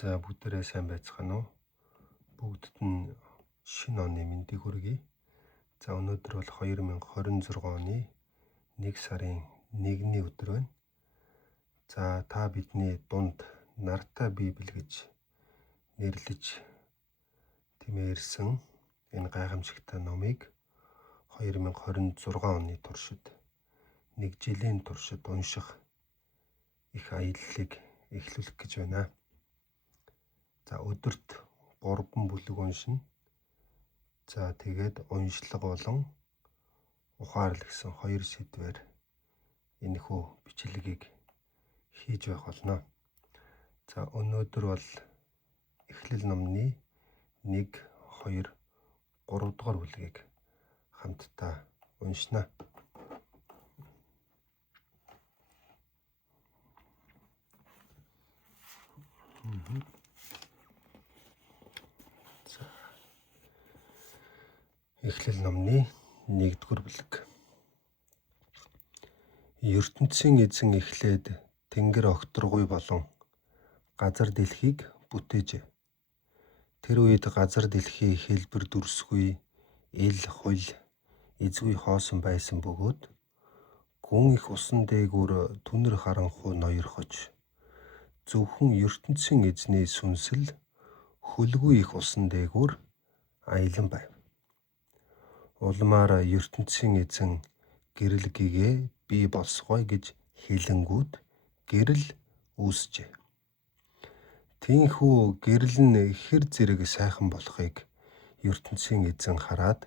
За бүгдээрээ сайн байцгаана уу? Бүгдд нь шинэ оны мэндийг хүргэе. За өнөөдөр бол 2026 оны 1 сарын 1-ний өдөр байна. За та бидний дунд нартай Библи гэж нэрлэж ирсэн энэ гайхамшигтай номыг 2026 оны туршид нэг жилийн туршид унших их аяллыг эхлүүлэх гэж байна. За өдөрт 3 бүлэг уншина. За тэгээд уншлага болон ухаарл гэсэн 2 сэдвээр энэхүү бичлэгийг хийж байх болно. За өнөөдөр бол Эхлэл номны 1, 2, 3 дугаар бүлгийг хамтдаа уншина. Эхлэл номны 1-р бүлэг. ертөнцийн эзэн эхлээд тэнгэр огторгуй болон газар дэлхийг бүтээжээ. Тэр үед газар дэлхий хэлбэр дүрсгүй, ил хул, эзгүй хоосон байсан бөгөөд гүн их усан дээгүүр түнэр харанхуй ноёрхож, зөвхөн ертөнцийн эзний сүнсэл хөлгүй их усан дээгүүр аялан байв. Улмаар ертөнцийн эзэн гэрэл гэгээ бий болсгой гэж хэлэнгүүд гэрэл үүсжээ. Тийхүү гэрэл нь хэр зэрэг сайхан болохыг ертөнцийн эзэн хараад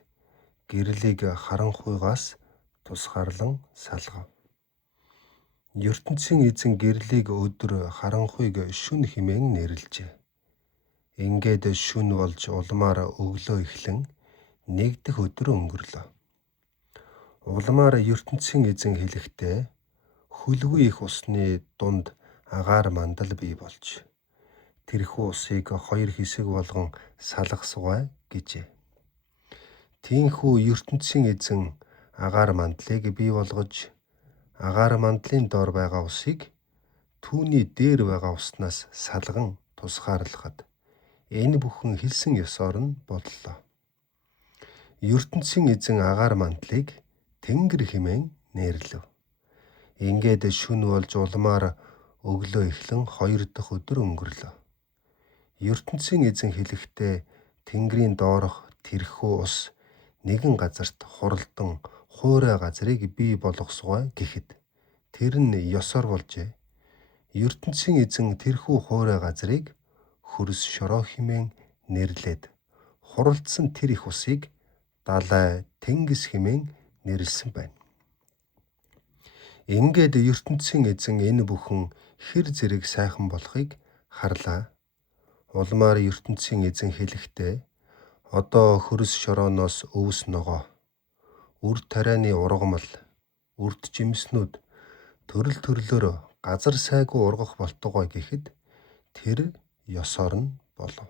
гэрлийг харанхуйгаас тусгаарлан салгав. ертөнцийн эзэн гэрлийг өдөр харанхуйг шүн хэмээн нэрлэжээ. Ингээд шүн болж улмаар өглөө эхлэн нэгдэх өдөр өнгөрлөө. Улмаар ертөнцийн эзэн хэлэхдээ хөлгүй их усны дунд агаар мандал бий болж, тэрхүү усыг 2 хэсэг болгон салгасгай гэжээ. Тийхүү ертөнцийн эзэн агаар мандлыг бий болгож, агаар мандлын дор байгаа усыг түүний дээр байгаа уснаас салган тусгаарлахад энэ бүхэн хэлсэн ёсоор нь боллоо. ертөнцийн эзэн агаар мандлыг тэнгэр хэмээн нэрлэв. Ингээд шүн болж улмаар өглөө эхлэн 2 дахь өдөр өнгөрлөө. ертөнцийн эзэн хэлэхдээ тэнгэрийн доорх тэрхүү ус нэгэн газарт хуралдан хуурай газрыг бий болгосгой гэхэд тэр нь ёсоор болжээ. ертөнцийн эзэн тэрхүү хуурай газрыг хөрс шороо хэмээн нэрлээд хуралдсан тэр их усыг далай тэнгис хэмээн нэрлсэн байна. Ингээд ертөнцийн эзэн энэ бүхэн хэр зэрэг сайхан болохыг харлаа. Улмаар ертөнцийн эзэн хэлэхдээ одоо хөрс шорооноос өвс ногоо, үр тарианы ургамал, үрд жимснүүд төрөл төрлөөр газар сайгүй ургах болтугай гэхэд тэр ёсоор нь болов.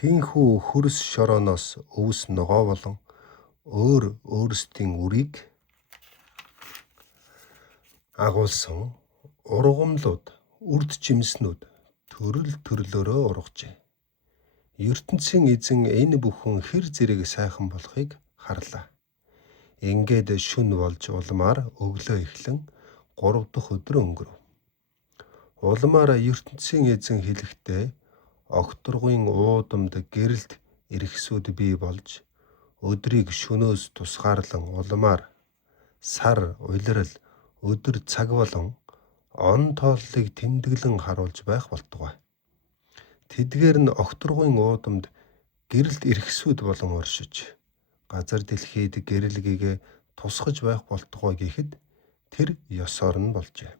Тийхүү хөрс шорооноос өвс ногоо болон өөр өөрсдийн үрийг агуулсан ургамлууд, үрд жимснүүд төрөл төрлөөрөө ургажээ. ертөнцийн эзэн энэ бүхэн хэр зэрэг сайхан болохыг харлаа. Ингээд шүн болж улмаар өглөө эхлэн 3 дахь өдөр өнгөрөв. Улмаар ертөнцийн эзэн хэлэхдээ огторгуйн уудамд гэрэлд эрхсүүд бий болж, өдрийг шөнөөс тусгаарлан улмаар сар, улирал, өдөр цаг болон он тооллыг тэмдэглэн харуулж байх болтугай. Тэдгээр нь огторгуйн уудамд гэрэлд эрхсүүд болон оршиж, газар дэлхийд гэрэлгийг тусгаж байх болтугай гэхэд тэр ёсоор нь болжээ.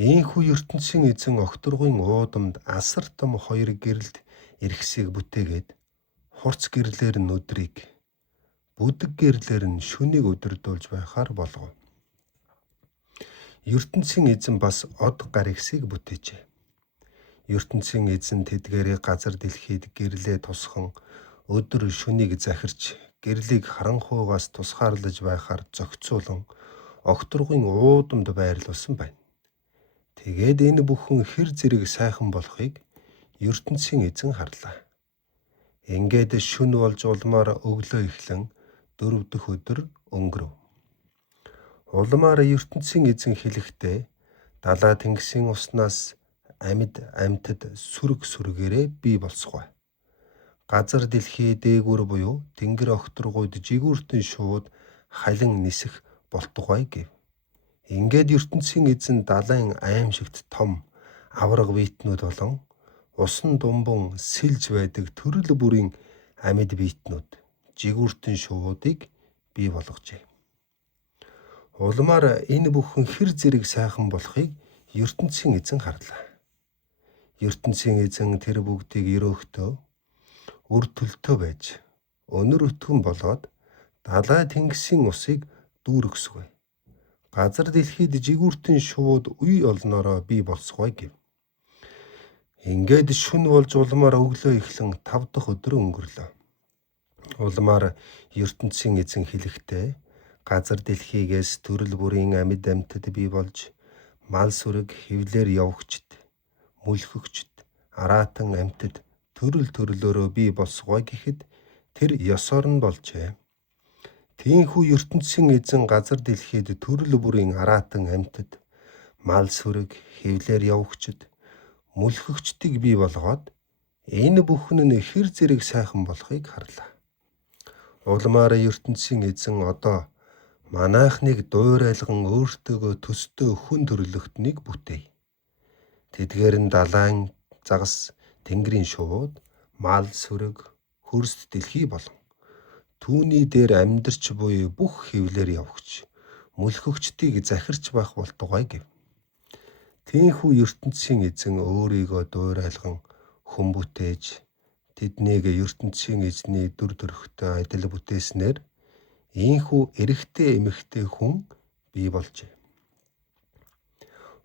Ийхүү ертөнцийн эзэн огторгуйн уудамд асар том 2 гэрэлд эрхсийг бүтээгээд хурц гэрлээр нь өдрийг, бүдэг гэрлээр нь шөнийг өдөрдүүлж байхаар болгов. ертөнцийн эзэн бас од гаригсыг бүтээжээ. ертөнцийн эзэн тэдгээрийг газар дэлхийд гэрлээ тусхан өдөр шөнийг захирч гэрлийг харанхуйгаас тусгаарлаж байхаар зохицуулан огторгуйн уудамд байрлуулсан байна. Тэгээд энэ бүхэн хэр зэрэг сайхан болохыг ертөнцийн эзэн харлаа. Ингээд шөнө болж улмаар өглөө эхлэн 4 дахь өдөр өнгөрөв. Улмаар ертөнцийн эзэн хэлэхдээ далай тэнгисийн уснаас амьтад сүрэг сүргээрээ бий болсгоо. Газар дэлхий дээгүүр буюу тэнгэр огторгуйд жигүүртэн шууд халин нисэх болтугай гэв. Ингээд ертөнцийн эзэн далайн аимшигт том авраг биетнүүд болон усан думбан сэлж байдаг төрөл бүрийн амьд биетнүүд жигүүртэн шуудыг бий болгожээ. Улмаар энэ бүхэн хэр зэрэг сайхан болохыг ертөнцийн эзэн харлаа. ертөнцийн эзэн тэр бүгдийг өрөөхтөө үр төлтөө байж өнөр өтгөн болоод далай тэнгисийн усыг дүүргэсгүй. Газар дэлхийд жигүүртэн шууд үе олноороо бий болсгой гэв. Ингээд шөнө болж улмаар өглөө эхлэн 5 дахь өдөр өнгөрлөө. Улмаар ертөнцийн эзэн хэлэхдээ газар дэлхийгээс төрөл бүрийн амьд амьтад бий болж мал сүрэг хевлэр явагчд, мүлхэгчд, араатан амьтад төрөл төрлөөрөө бий болсгой гэхэд тэр ёсоор нь болжээ. Тийхүү ертөнцийн эзэн газар дэлхийд төрөл бүрийн араатан амьтад, мал сүрэг, хевлэр явагчд, мүлхэгчдийг бий болгоод энэ бүхэн нь хэр зэрэг сайхан болохыг харлаа. Улмаар ертөнцийн эзэн одоо манайхныг дуурайлган өөртөөгөө төстэй хүн төрлөختнийг бүтээе. Тэдгээр нь далайн загас, тэнгэрийн шууд, мал сүрэг, хөрст дэлхий болон түүний дээр амьдарч буй бүх хевлэр явагч, мүлхэгчдийг захирч байх болтугай гэв. Тийхүү ертөнцийн эзэн өөрийгөө дуурайлган хүн бүтээж тэднийг ертөнцийн эзний дүр төрхтэй адил бүтээснээр ийхүү эрэгтэй эмэгтэй хүн бий болжээ.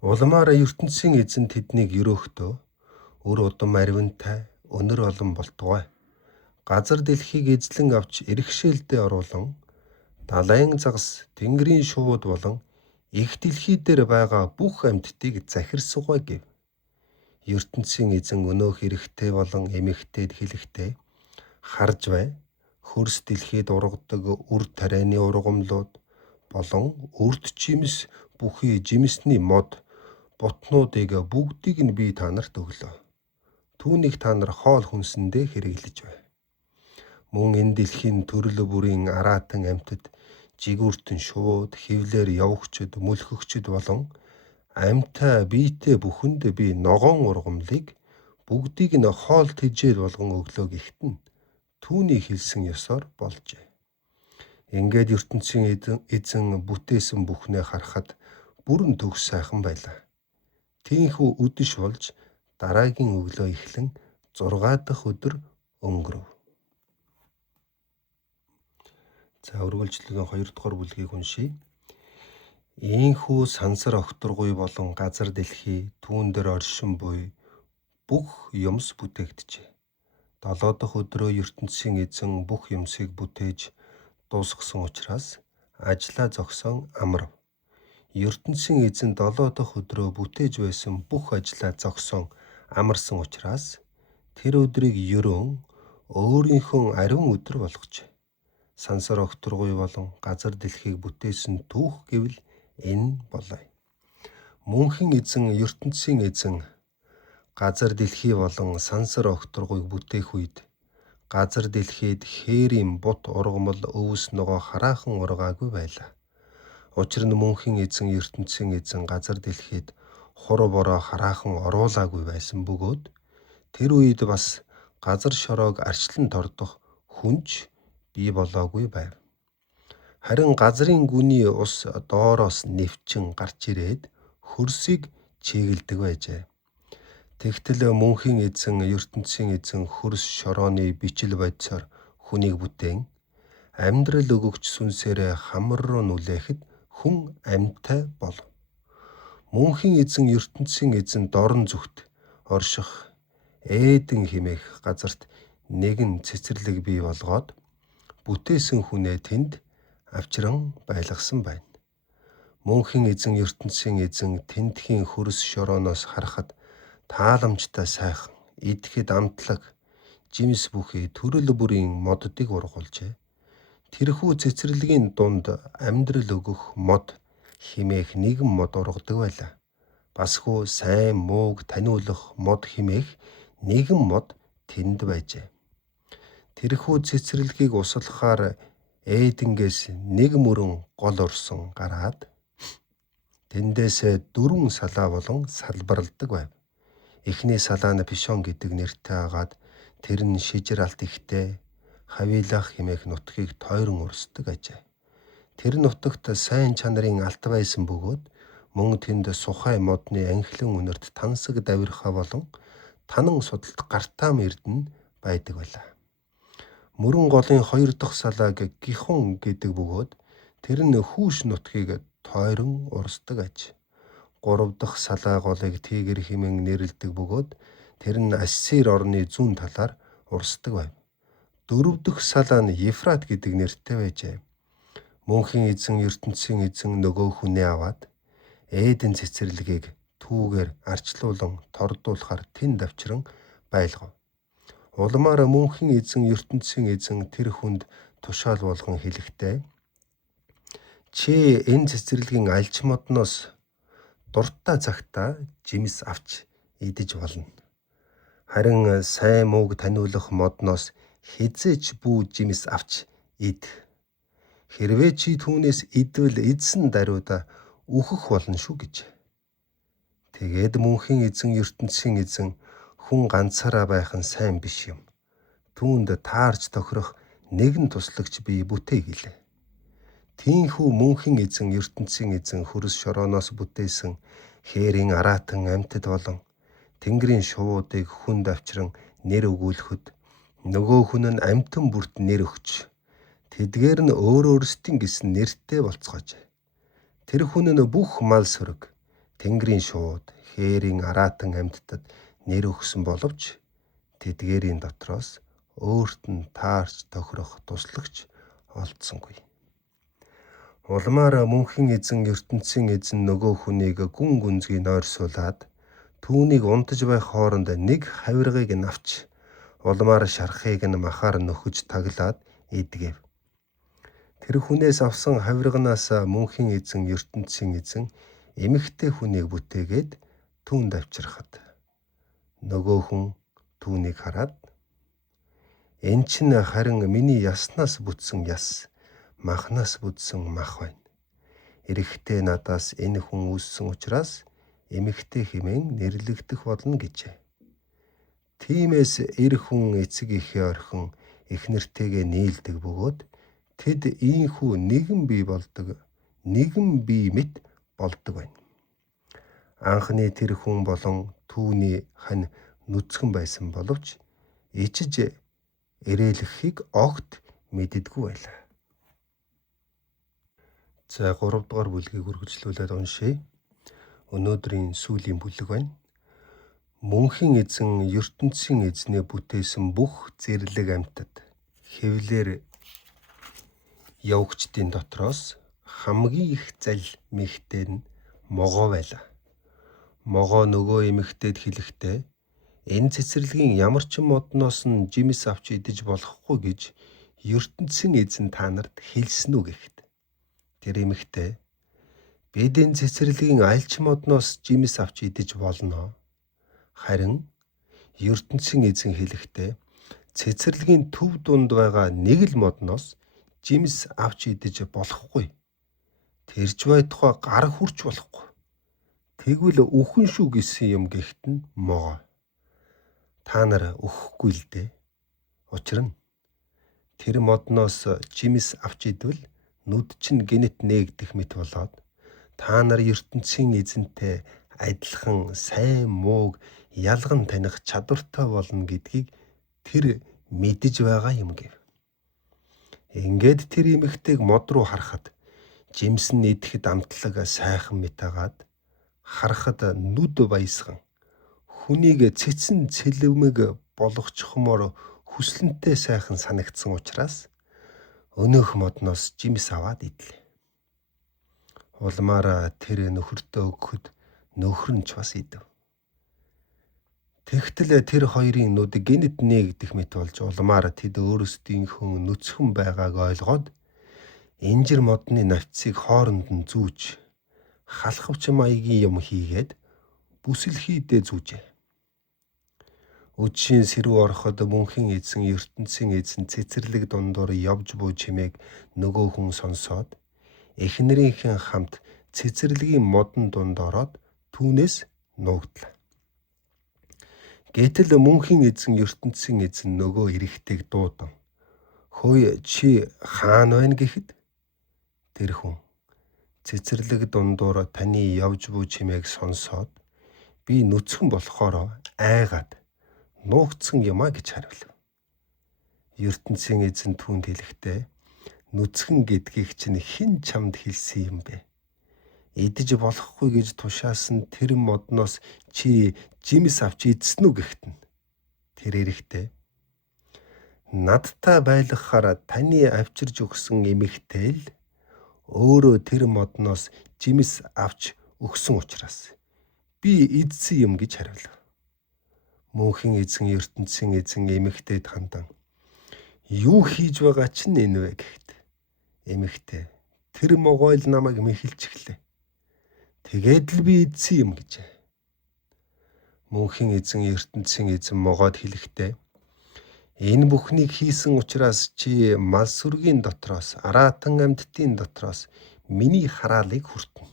Улмаар ертөнцийн эзэн тэднийг өрөөхтөө өр удам аривантай өнөр олон болтугай. Газар дэлхийг эзлэн авч эрхшээлдээ оруулан далайн загас, тэнгэрийн шууд болон их дэлхий дээр байгаа бүх амьтдыг захирсугай гэв. ертөнцийн эзэн өнөөх эрэгтэй болон эмэгтэйд хэлэхдээ харж бай, хөрс дэлхийд ургадаг үр тарианы ургамлууд болон үрд жимс бүхий жимсний мод бутнуудыг бүгдийг нь би та нарт өглөө. Түүнийг та нар хоол хүнсэндээ хэрэглэж бай. Мөн энэ дэлхийн төрөл бүрийн араатан амьтад, жигүүртэн шууд, хевлэр явагчд, мүлхэгчд болон амьтаа биетэй бүхэнд би ногоон ургамлыг бүгдийг нь хоол тэжээл болгон өглөө гэхэд нь түүний хэлсэн ёсоор болжээ. Ингээд ертөнцийн эзэн бүтээсэн бүхнээ харахад бүрэн төгс сайхан байлаа. Тийхүү үдэш болж дараагийн өглөө эхлэн 6 дахь өдөр өнгөрөв. За үргэлжлэлийн 2 дугаар бүлгийг уншийе. Ийхүү сансар огторгуй болон газар дэлхий түүн дээр оршин буй бүх юмс бүтээгдэжээ. 7 дахь өдрөө ертөнцийн эзэн бүх юмсыг бүтээж дуусгасан учраас ажлаа зогсоон амрав. ертөнцийн эзэн 7 дахь өдрөө бүтээж байсан бүх ажлаа зогсоон амарсан учраас тэр өдрийг ерөөн өөрийнхөө ариун өдөр болгожээ. Сансар огторгуй болон газар дэлхийг бүтээсэн түүх гэвэл энэ болоо. Мөнхийн эзэн ертөнцийн эзэн газар дэлхий болон сансар огторгуйг бүтээх үед газар дэлхийд хээрийн бут ургамал өвс ногоо хараахан ургаагүй байлаа. Учир нь мөнхийн эзэн ертөнцийн эзэн газар дэлхийд хур бороо хараахан оруулаагүй байсан бөгөөд тэр үед бас газар шороог арчлан тордох хүнч бий болоогүй байв. Харин газрын гүний ус доороос нэвчин гарч ирээд хөрсийг чиглэдэг байжээ. Тэгтэл мөнхийн эзэн ертөнцийн эзэн хөрс шорооны бичил бодисоор хүнийг бүтээн амьдрал өгөгч сүнсээрээ хамар руу нүлээхэд хүн амьтай бол. Мөнхийн эзэн ертөнцийн эзэн дорн зүгт орших Эден хэмээх газарт нэгэн цэцэрлэг бий болгоод бүтээсэн хүнээ тэнд авчран байлгасан байна. Мөнхийн эзэн ертөнцийн эзэн тентхийн хөрс шорооноос харахад тааламжтай сайхан, идэхэд амтлаг, жимс бүхий төрөл бүрийн моддыг ургуулжээ. Тэрхүү цэцэрлэгийн дунд амьдрал өгөх мод химээх нэгэн мод ургадаг байлаа. Басгүй сайн мууг таниулах мод химээх нэгэн мод тэнд байжээ. Тэрхүү цэцэрлэгийг услахаар Эденгээс нэг мөрөн гол урсан гараад тэндээс 4 салаа болон салбарладаг байв. Эхний салаа нь Пишон гэдэг нэртэй агаад тэр нь шижир алт ихтэй Хавилах хэмээх нутгийг тойрон урсдаг ажээ. Тэр нутагт сайн чанарын алт байсан бөгөөд мөн тэнд сухай модны анхлан үнэрт тансаг давирхаа болон танан судалт гартаам эрдэнэ байдаг байлаа. Мөрөн голын 2 дахь салааг Гихон гэдэг бөгөөд тэр нь Хүүш нутгийг тойрон урсдаг аж. 3 дахь салаа голыг Тигр хэмээн нэрлэдэг бөгөөд тэр нь Ассир орны зүүн талаар урсдаг байв. 4 дахь салаа нь Ефрат гэдэг нэртэй байжээ. Мөнхийн эзэн ертөнцийн эзэн нөгөө хүнээ аваад Эден цэцэрлэгийг түүгээр арчлуулан тордуулахаар тэнд авчран байлгав. Улмаар мөнхийн эзэн ертөнцийн эзэн тэр хүнд тушаал болгон хэлэхдээ чи энэ цэцэрлэгийн альч модноос дуртай цагтаа жимс авч идэж болно. Харин сайн мууг таниулах модноос хизээч бүү жимс авч ид. Хэрвээ чи түүнээс идвэл идсэн даруйда үхэх болно шүү гэж. Тэгээд мөнхийн эзэн ертөнцийн эзэн хүн ганцаараа байх нь сайн биш юм. Түүнд таарч тохирох нэгэн туслагч бий бүтээ гэлээ. Тийхүү мөнхийн эзэн ертөнцийн эзэн хөрс шорооноос бүтээсэн хээрийн араатан амьтад болон тэнгэрийн шувуудыг хүнд авчран нэр өгүүлэхэд нөгөө хүн нь амьтан бүрт нэр өгч тэдгээр нь өөрсдийн гэсэн нэртэй болцгоож. Тэр хүн нь бүх мал сүрэг, тэнгэрийн шууд, хээрийн араатан амьтдад нэр өгсөн боловч тэдгээрийн дотроос өөрт нь таарч тохирох туслагч олдсонгүй. Улмаар мөнхийн эзэн ертөнцийн эзэн нөгөө хүнийг гүн гүнзгий нойрсуулад түүнийг унтаж байх хооронд нэг хавиргыг нь авч улмаар шархыг нь махаар нөхөж таглаад идгэв. Тэр хүнээс авсан хавирганаас мөнхийн эзэн ертөнцийн эзэн эмэгтэй хүнийг бүтээгээд түүнд авчирхад нөгөө хүн түүнийг хараад энэ чинь харин миний яснаас бүтсэн яс, махнаас бүтсэн мах байна. Эрэхтээ надаас энэ хүн үүссэн учраас эмэгтэй хэмээн нэрлэгдэх болно гэжээ. Тиймээс эр хүн эцэг эхээ орхин эхнэртэйгээ нийлдэг бөгөөд тэд ийхүү нэгэн бие болдог, нэгэн бие мэт болдог байна. Анхны тэр хүн болон түүний хань нүцгэн байсан боловч ичиж эрээлхийг огт мэддэггүй байлаа. За 3 дугаар бүлгийг үргэлжлүүлээд уншийе. Өнөөдрийн сүүлийн бүлэг байна. Мөнхийн эзэн ертөнцийн эзнээ бүтээсэн бүх зэрлэг амьтад хэвлэр явагчдын дотроос хамгийн их зал мэгтэй нь могоо байлаа. Могоо нөгөө эмэгтэйд хэлэхдээ энэ цэцэрлэгийн ямар ч модноос нь жимс авч идэж болохгүй гэж ертөнцийн эзэн та нарт хэлсэн үү гэхэд тэр эмэгтэй бид энэ цэцэрлэгийн альч модноос жимс авч идэж болно. Харин ертөнцийн эзэн хэлэхдээ цэцэрлэгийн төв дунд байгаа нэг л модноос жимс авч идэж болохгүй. Тэрч байтугай гар хүрч болохгүй. Тэгвэл үхэн шүү гэсэн юм гэхт нь могоо. Та нар өхгүй л дээ. Учир нь тэр модноос жимс авч идвэл нүд чинь гэнэт нээгдэх мэт болоод та нар ертөнцийн эзэнтэй адилхан сайн мууг ялган таних чадвартай болно гэдгийг тэр мэдэж байгаа юм гэв. Ингээд тэр эмэгтэйг мод руу харахад жимс нь идэхэд амтлаг сайхан мэтагаад харахад нүд баясган хүнийг цэцэн цэлвмэг болгочихмоор хүслэнтэй сайхан санагдсан учраас өнөөх модноос жимс аваад идлээ. Улмаараа тэр нөхөртөө өгөхөд нөхөр нь ч бас идэв. Тэгтэл тэр хоёрын нүд гинэд нээгдэх мэт болж улмаар тэд өөрсдийнхөө нүцгэн байгааг ойлгоод инжир модны навцыг хооронд нь зүүж халахвч маягийн юм хийгээд бүсэлхийдээ зүүжээ. Үдшийн сэрүү ороход мөнхийн эзэн ертөнцийн эзэн цэцэрлэг дундуур явж буй чимээг нөгөө хүн сонсоод эхнэрийнхэн хамт цэцэрлэгийн модон дунд ороод түүнээс нуугдлаа. Гэтэл мөнхийн эзэн ертөнцийн эзэн нөгөө эрэгтэйг дуудан "Хөөе, чи хаана байна?" гэхэд тэр хүн "Цэцэрлэг дундуур таны явж буй чимээг сонсоод би нүцгэн болохоор айгаад нуугдсан юм а" гэж хариулв. ертөнцийн эзэн түүнд хэлэхдээ "Нүцгэн гэдгийг чинь хэн чамд хэлсэн юм бэ? Идэж болохгүй гэж тушаасан тэр модноос чи жимс авч идсэн үү?" гэхэд нь тэр эрэгтэй "Надтай байлгахаар таны авчирж өгсөн эмэгтэй л өөрөө тэр модноос жимс авч өгсөн учраас би идсэн юм" гэж хариулв. Мөнхийн эзэн ертөнцийн эзэн эмэгтэйд хандан "Юу хийж байгаа чинь энэ вэ?" гэхэд эмэгтэй "Тэр могойл намайг мэхэлж эхлэв. Тэгээд л би идсэн юм" гэжээ. Мөнхийн эзэн ертөнцийн эзэн могоод хэлэхдээ "Энэ бүхнийг хийсэн учраас чи мал сүргийн дотроос араатан амьтдын дотроос миний хараалыг хүртэнэ.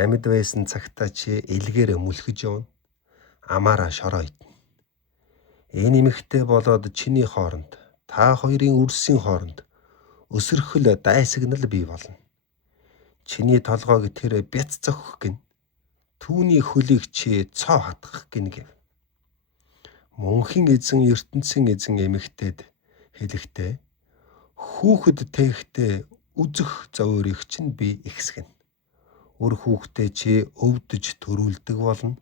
Амьд байсан цагтаа чи илгээр мүлхэж явна. Амаараа шороо идэнэ. Энэ эмэгтэй болоод чиний хооронд, та хоёрын үрсийн хооронд өсөрхөл дайсагнал бий болно. Чиний толгойг тэр бяц зохих гин. Түүний хөлийг чи цоо хатгах гин" гэв. Мөнхийн эзэн ертөнцийн эзэн эмэгтэйд хэлэхдээ "Хүүхэд тэхтээ үзэх зовоорыг чинь би ихсгэнэ. Үр хүүхдээ чи өвдөж төрүүлдэг болно.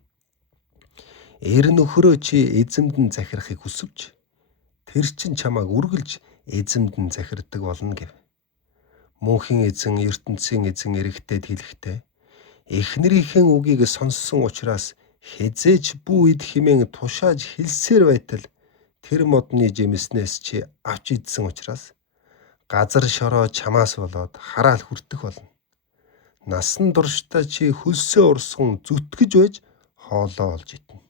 Эр нөхрөө чи эзэмд нь захирахыг хүсвч тэр чинь чамайг үргэлж эзэмд нь захирдаг болно" гэв. Мөнхийн эзэн ертөнцийн эзэн эрэгтэйд хэлэхдээ "Эхнэрийнхэн үгийг сонссон учраас хизээж бүү ид хэмээн тушааж хэлсээр байтал тэр модны жимснээс чи авч идсэн учраас газар шороо чамаас болоод хараал хүртэх болно. Насан туршдаа чи хөлсөө урсган зүтгэж байж хоолоо олж идэнэ.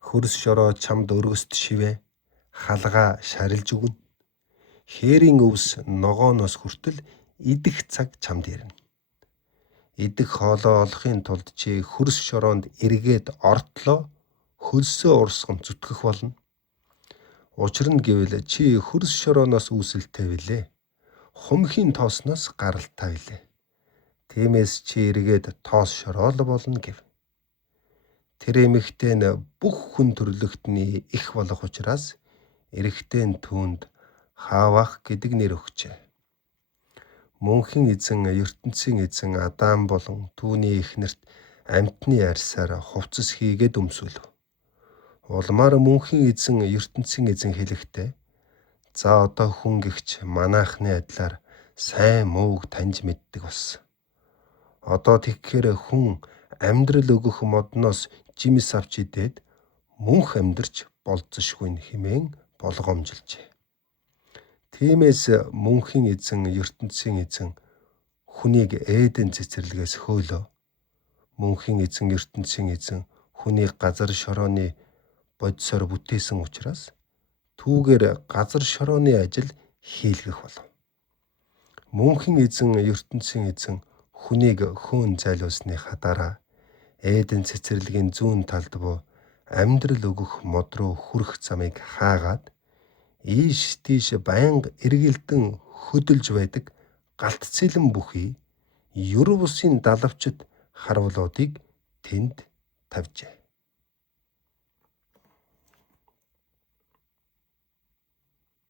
Хөрс шороо чамд өргөст шивээ, халгаа шарилж өгнө. Хээрийн өвс ногооноос хүртэл идэх цаг чамд ирнэ. Идэх хоолоо олохын тулд чи хөрс шороонд эргээд ортлоо хөлсөө урсган зүтгэх болно. Учир нь гэвэл чи хөрс шорооноос үүсэлтэй билээ. Хумхийн тоосноос гаралтай билээ. Тиймээс чи эргээд тоос шороол болно" гэв. Тэр эмэгтэй нь бүх хүн төрлөختний их болох учраас эрэгтэй нь түүнд Хавах гэдэг нэр өгчээ. Мөнхийн эзэн ертөнцийн эзэн Адам болон түүний эхнэрт амьтны арьсаар хувцас хийгээд өмсвөлв. Улмаар мөнхийн эзэн ертөнцийн эзэн хэлэхдээ "За одоо хүн гэгч манайхны адилаар сайн мууг таньж мэддэг болсон. Одоо тэгэхээр хүн амьдрал өгөх модноос жимс авч идээд мөнх амьдарч болзошгүй хэмээн болгоомжилжээ. Тиймээс мөнхийн эзэн ертөнцийн эзэн хүнийг Эден цэцэрлэгээс хөөлөө. Мөнхийн эзэн ертөнцийн эзэн хүнийг газар шорооны бодисоор бүтээсэн учраас түүгээр газар шорооны ажил хийлгэх болов. Мөнхийн эзэн ертөнцийн эзэн хүнийг хөөн зайлуулсныхаа дараа Эден цэцэрлэгийн зүүн талд буй амьдрал өгөх мод руу хүрэх замыг хаагаад ийш тийш байнга эргэлдэн хөдөлж байдаг галт цэлэн бүхий ёр бусын далавчид харвалуудыг тэнд тавьжээ.